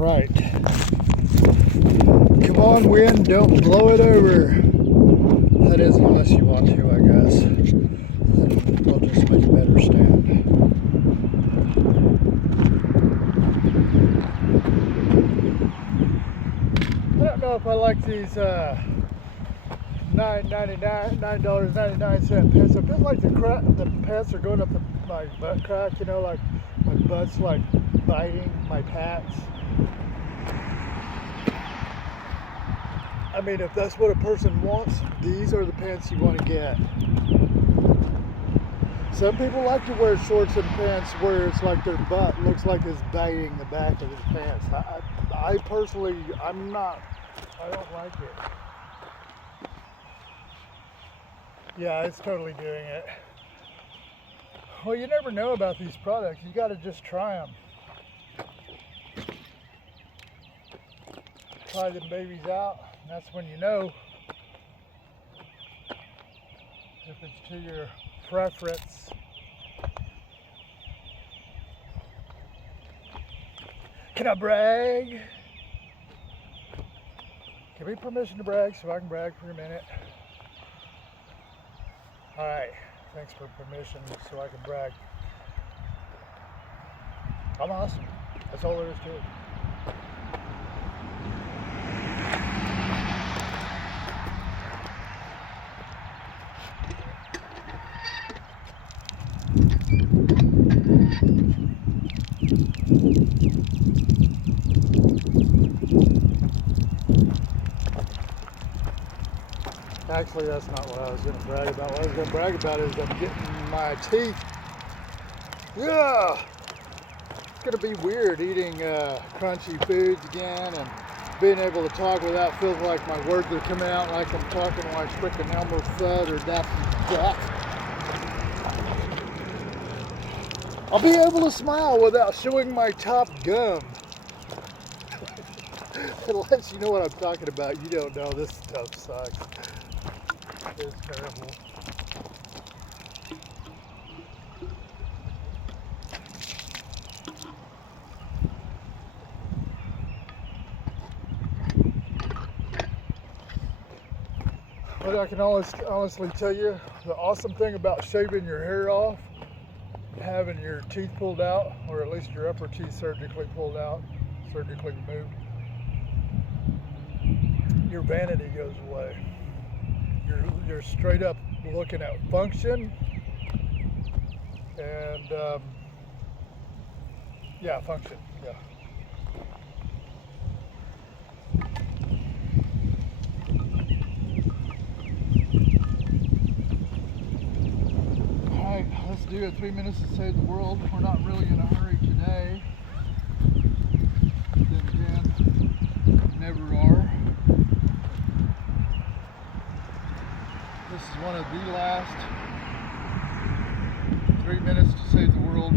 Right. Come on, wind, don't blow it over. That is, unless you want to, I guess. Then we'll just make a better stand. I don't know if I like these $9.99 pants. I feel like the pants are going up my butt crack, like my butt's like biting my pants. I mean, if that's what a person wants, these are the pants you want to get. Some people like to wear shorts and pants where it's like their butt looks like it's biting the back of his pants. I personally, I don't like it. Yeah, it's totally doing it. Well, you never know about these products. You got to just try them. Try them babies out. That's when you know if it's to your preference. Can I brag? Give me permission to brag so I can brag for a minute. Alright, thanks for permission so I can brag. I'm awesome. That's all there is to it. Actually, that's not what I was going to brag about. What I was going to brag about is I'm getting my teeth. Yeah! It's going to be weird eating crunchy foods again and being able to talk without feeling like my words are coming out like I'm talking like freaking Elmer Fudd or Daffy Duck. I'll be able to smile without showing my top gum. Unless you know what I'm talking about, you don't know. This stuff sucks. It's terrible. But I can honestly tell you, the awesome thing about shaving your hair off, having your teeth pulled out, or at least your upper teeth surgically pulled out, surgically removed, your vanity goes away. You're straight up looking at function and function. Yeah. All right, let's do it. 3 minutes to save the world. We're not really in a hurry today. Then again, never are. This is one of the last 3 minutes to save the world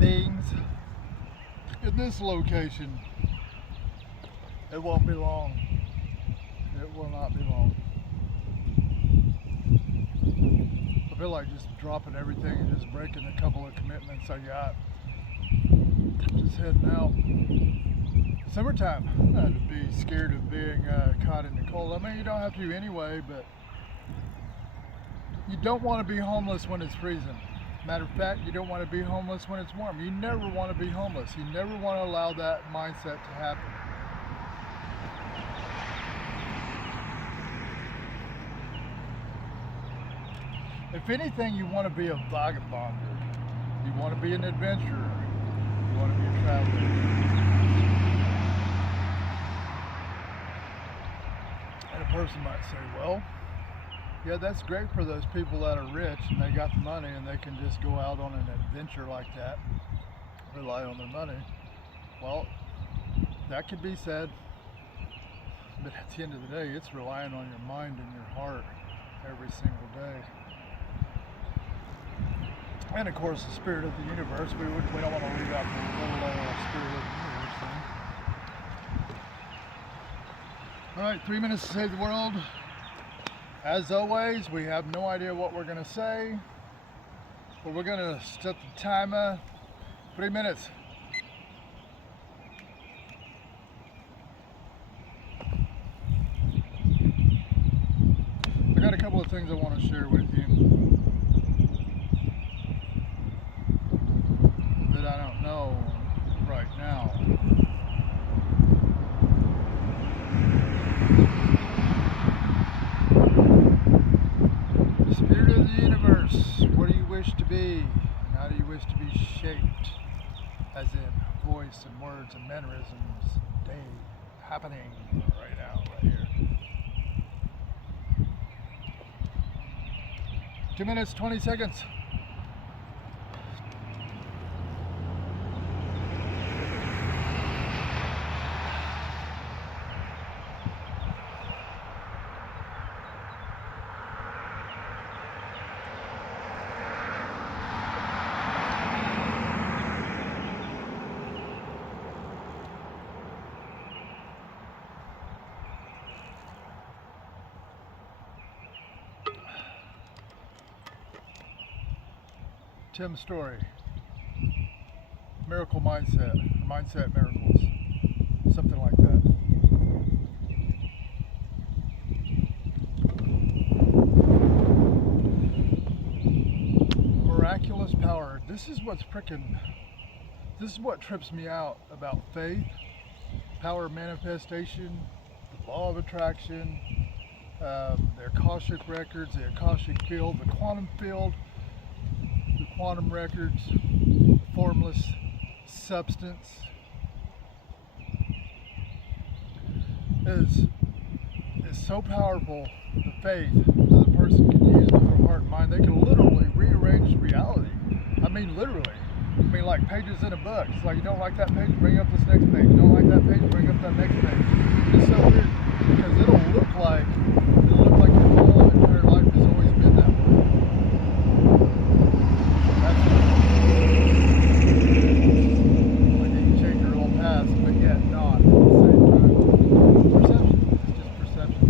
things in this location. It won't be long. It will not be long. I feel like just dropping everything and just breaking a couple of commitments I got. Just heading out. Summertime, not to be scared of being caught in the cold. I mean, you don't have to anyway, but you don't want to be homeless when it's freezing. Matter of fact, you don't want to be homeless when it's warm. You never want to be homeless. You never want to allow that mindset to happen. If anything, you want to be a vagabonder. You want to be an adventurer. You want to be a traveler. And a person might say, well, yeah, that's great for those people that are rich and they got the money and they can just go out on an adventure like that, rely on their money. Well, that could be said, but at the end of the day, it's relying on your mind and your heart every single day. And of course, the spirit of the universe. We don't want to leave out the little spirit of the universe thing. All right, 3 minutes to save the world. As always, we have no idea what we're going to say, but we're going to set the timer. 3 minutes. things I want to share with you that I don't know right now. Spirit of the universe, what do you wish to be? And how do you wish to be shaped? As in voice and words and mannerisms, day happening right now, right here. 2 minutes, 20 seconds. Tim Story, Miracle Mindset, Mindset Miracles, something like that. Miraculous power. This is what trips me out about faith, power of manifestation, the law of attraction, the Akashic records, the Akashic field, the quantum field, quantum records, formless substance is so powerful. The faith that a person can use with their heart and mind, they can literally rearrange reality. I mean, literally. I mean, like pages in a book. It's like, you don't like that page, bring up this next page. You don't like that page, bring up that next page. It's so weird because it'll look like your whole entire life has always been that way. Like you can change your whole past, but yet not at the same time. Perception. It's just perception.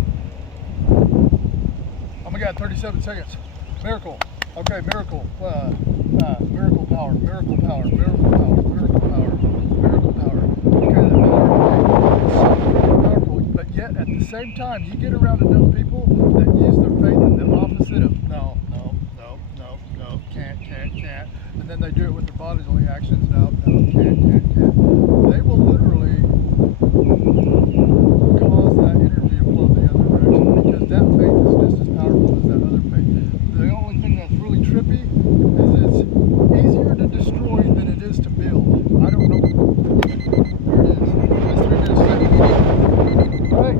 Oh my God, 37 seconds. Miracle. Okay, miracle. Miracle power. Miracle power. Miracle power. Miracle power. Miracle power. Okay, that power is so powerful, but yet at the same time, you get around enough people that use their faith in the opposite of no, can't. And then they do it with their bodily actions. No, can't. They will literally cause that energy to flow the other direction because that faith is just as powerful as that other faith. The only thing that's really trippy is it's easier to destroy than it is to build. I don't know. Here it is. It's 3 minutes left. All right.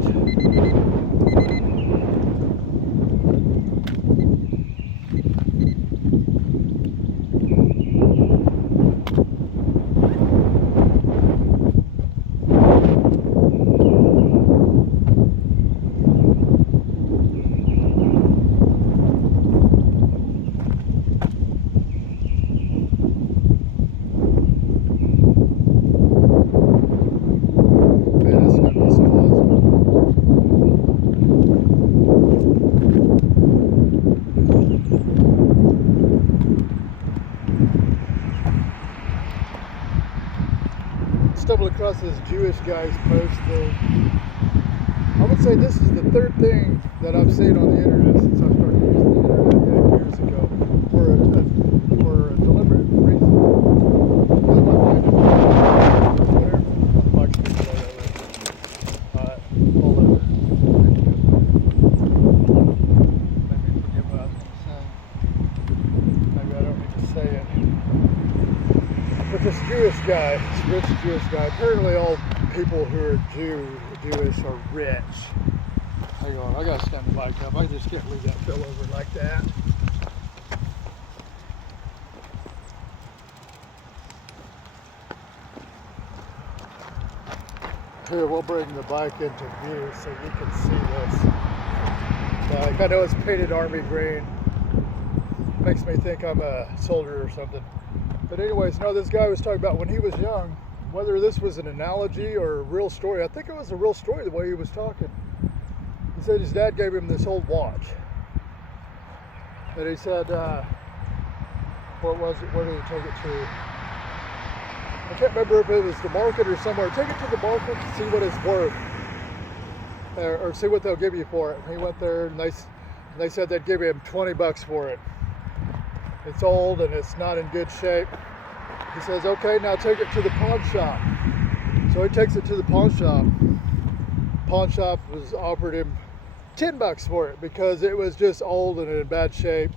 Stumbled across this Jewish guy's post though. I would say this is the third thing that I've seen on the internet since I started using the internet 8 years ago for a deliberate reason. But this Jewish guy, this rich Jewish guy, apparently all people who are Jewish are rich. Hang on, I gotta stand the bike up. I just can't leave that fill over like that. Here, we'll bring the bike into view so you can see this. Like, I know it's painted army green. Makes me think I'm a soldier or something. But anyways, no, this guy was talking about when he was young, whether this was an analogy or a real story. I think it was a real story the way he was talking. He said his dad gave him this old watch. And he said, what was it? Where did he take it to? I can't remember if it was the market or somewhere. Take it to the market to see what it's worth. Or see what they'll give you for it. And he went there and And they said they'd give him 20 bucks for it. It's old and it's not in good shape. He says, okay, now take it to the pawn shop. So he takes it to the pawn shop. Pawn shop was offered him 10 bucks for it because it was just old and in bad shape.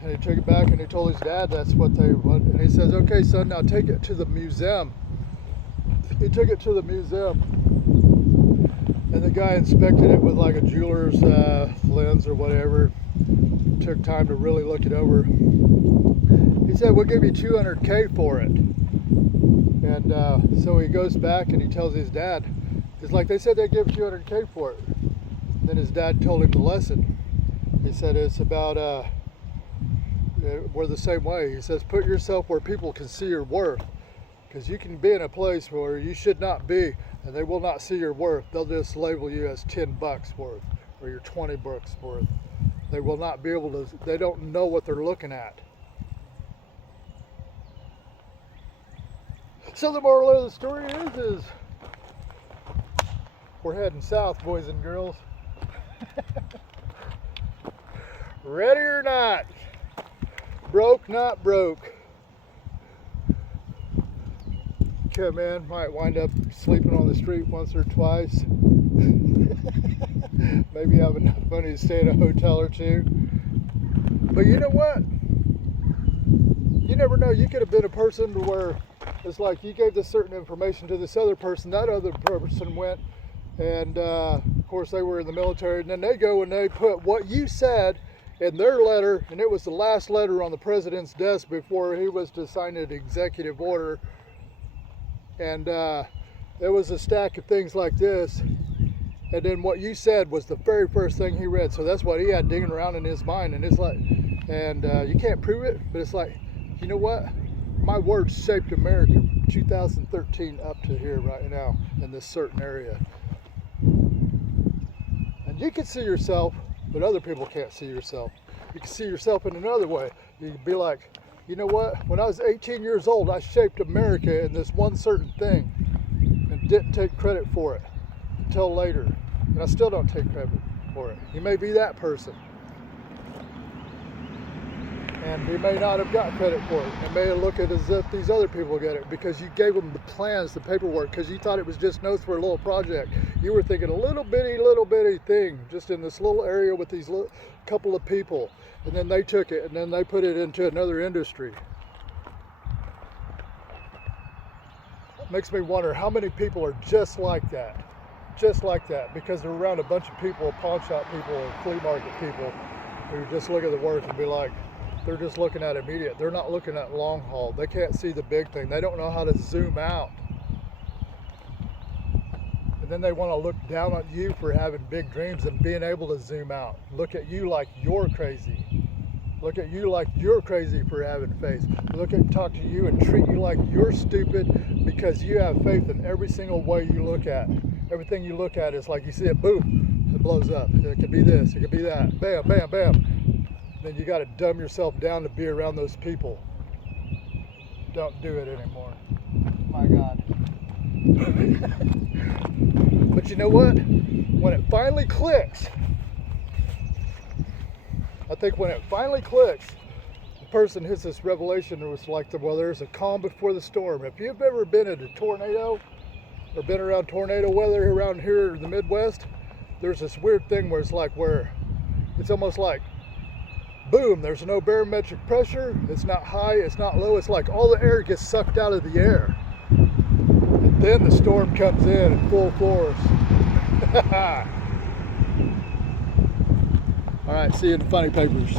And he took it back and he told his dad that's what they wanted. And he says, okay, son, now take it to the museum. He took it to the museum. And the guy inspected it with like a jeweler's lens or whatever. Took time to really look it over. He said, we'll give you $200K for it. And so he goes back and he tells his dad, it's like they said they'd give $200K for it. And then his dad told him the lesson. He said it's about, we're the same way. He says, put yourself where people can see your worth. Because you can be in a place where you should not be and they will not see your worth. They'll just label you as 10 bucks worth or you're 20 bucks worth. They will not be able to, they don't know what they're looking at. So the moral of the story is we're heading south, boys and girls. Ready or not, broke, not broke. Come in, might wind up sleeping on the street once or twice. Maybe have enough money to stay in a hotel or two. But you know what? You never know. You could have been a person where it's like you gave this certain information to this other person. That other person went and of course they were in the military. And then they go and they put what you said in their letter. And it was the last letter on the president's desk before he was to sign an executive order. And there was a stack of things like this. And then what you said was the very first thing he read. So that's what he had digging around in his mind. And it's like, and you can't prove it, but it's like, you know what? My words shaped America from 2013 up to here right now in this certain area. And you can see yourself, but other people can't see yourself. You can see yourself in another way. You can be like, you know what? When I was 18 years old, I shaped America in this one certain thing and didn't take credit for it until later. And I still don't take credit for it. You may be that person. And you may not have got credit for it. It may look at it as if these other people get it because you gave them the plans, the paperwork, because you thought it was just notes for a little project. You were thinking a little bitty thing just in this little area with these couple of people. And then they took it and then they put it into another industry. Makes me wonder how many people are just like that. Just like that, because they're around a bunch of people, pawn shop people, or flea market people, who just look at the worth and be like, they're just looking at immediate. They're not looking at long haul. They can't see the big thing. They don't know how to zoom out. And then they want to look down on you for having big dreams and being able to zoom out. Look at you like you're crazy. Look at you like you're crazy for having faith. Talk to you and treat you like you're stupid because you have faith in every single way you look at. Everything you look at is like you see it, boom, it blows up. It could be this, it could be that, bam, bam, bam. Then you got to dumb yourself down to be around those people. Don't do it anymore. My God. But you know what? When it finally clicks, I think when it finally clicks, the person hits this revelation. It was like, well, there's a calm before the storm. If you've ever been in a tornado or been around tornado weather around here in the Midwest, there's this weird thing where it's like where it's almost like, boom, there's no barometric pressure. It's not high, it's not low. It's like all the air gets sucked out of the air. And then the storm comes in full force. All right, see you in the funny papers.